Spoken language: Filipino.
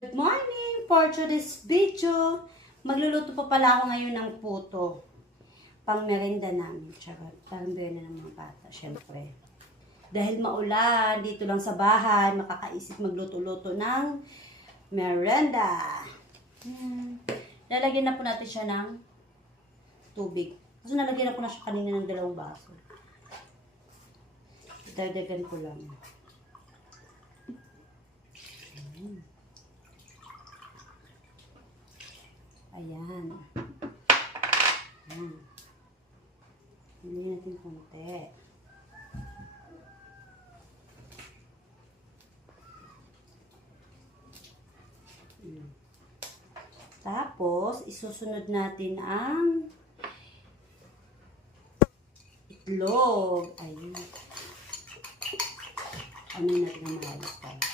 Good morning! For today's video, magluluto pa pala ako ngayon ng puto. Pang merenda namin. Charot. Pang merenda ng mga bata, syempre. Dahil maulan, dito lang sa bahay, makakaisip magluto-luto ng merenda. Lalagyan na po natin siya ng tubig. Kasi nalagyan na po na siya kanina ng 2 baso. Dagdagan ko lang. Ayan. Hindi natin konti. Tapos, isusunod natin ang itlog. Ayun. Ano natin ang mahalit tayo.